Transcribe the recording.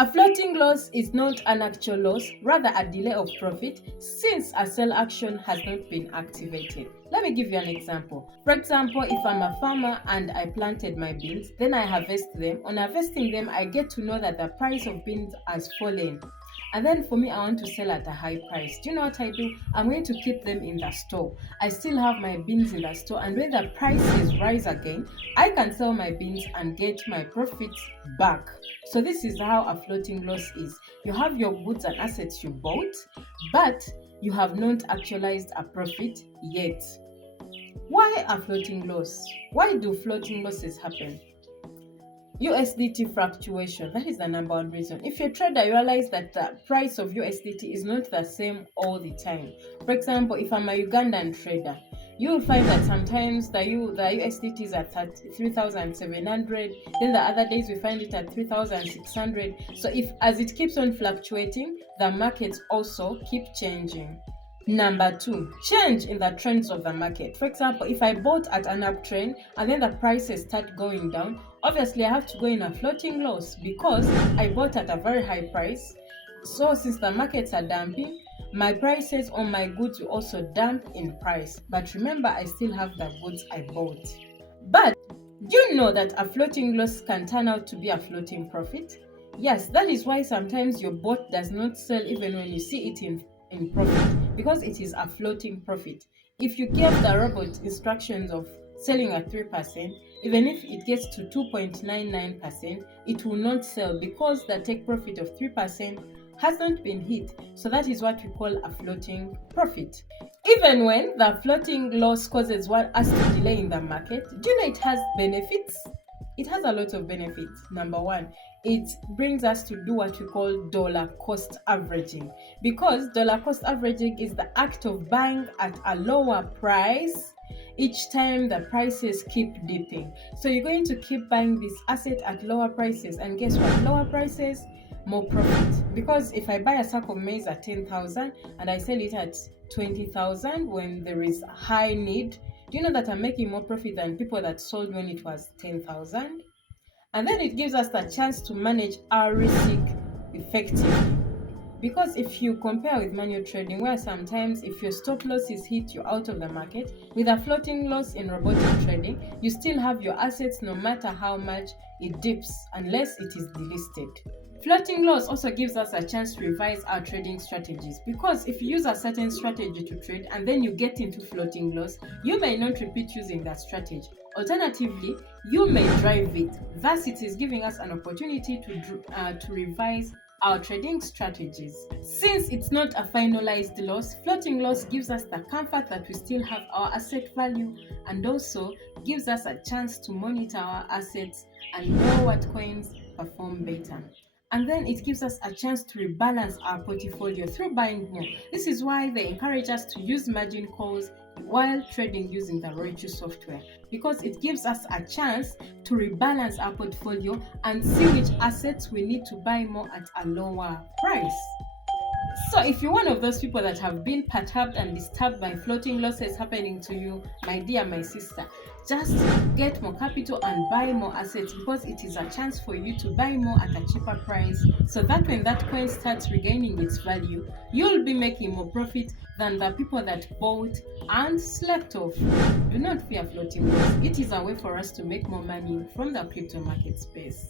A floating loss is not an actual loss, rather a delay of profit since a sell action has not been activated. Let me give you an example. For example, if I'm a farmer and I planted my beans, then I harvest them. On harvesting them, I get to know that the price of beans has fallen. And then for me, I want to sell at a high price. Do you know what I do? I'm going to keep them in the store. I still have my beans in the store, and when the prices rise again, I can sell my beans and get my profits back. So this is how a floating loss is. You have your goods and assets you bought, but you have not actualized a profit yet. Why a floating loss? Why do floating losses happen? USDT fluctuation, that is the number one reason. If you're a trader, you realize that the price of USDT is not the same all the time. For example, if I'm a Ugandan trader, you will find that sometimes the USDT is at 3,700, then the other days we find it at 3,600. So as it keeps on fluctuating, the markets also keep changing. Number two, change in the trends of the market. For example, if I bought at an uptrend and then the prices start going down, obviously I have to go in a floating loss because I bought at a very high price. So since the markets are dumping, my prices on my goods will also dump in price. But remember, I still have the goods I bought. But do you know that a floating loss can turn out to be a floating profit? Yes, that is why sometimes your bot does not sell even when you see it in profit, because it is a floating profit. If you give the robot instructions of selling at 3%, even if it gets to 2.99%, it will not sell because the take profit of 3% has not been hit. So that is what we call a floating profit. Even when the floating loss causes us to delay in the market, do you know it has benefits? It has a lot of benefits. Number one, it brings us to do what we call dollar cost averaging, because dollar cost averaging is the act of buying at a lower price each time the prices keep dipping. So you're going to keep buying this asset at lower prices, and guess what? Lower prices, more profit. Because if I buy a sack of maize at 10,000 and I sell it at 20,000 when there is high need, do you know that I'm making more profit than people that sold when it was 10,000? And then it gives us the chance to manage our risk effectively. Because if you compare with manual trading, where sometimes if your stop loss is hit, you're out of the market, with a floating loss in robotic trading, you still have your assets no matter how much it dips, unless it is delisted. Floating loss also gives us a chance to revise our trading strategies, because if you use a certain strategy to trade and then you get into floating loss, you may not repeat using that strategy. Alternatively, you may drive it. Thus, it is giving us an opportunity to revise our trading strategies. Since it's not a finalized loss, floating loss gives us the comfort that we still have our asset value, and also gives us a chance to monitor our assets and know what coins perform better. And then it gives us a chance to rebalance our portfolio through buying more. This is why they encourage us to use margin calls while trading using the royalq software, because it gives us a chance to rebalance our portfolio and see which assets we need to buy more at a lower price. So if you're one of those people that have been perturbed and disturbed by floating losses happening to you, my dear, my sister, just get more capital and buy more assets, because it is a chance for you to buy more at a cheaper price, so that when that coin starts regaining its value, you'll be making more profit than the people that bought and slept off. Do not fear floating loss. It is a way for us to make more money from the crypto market space.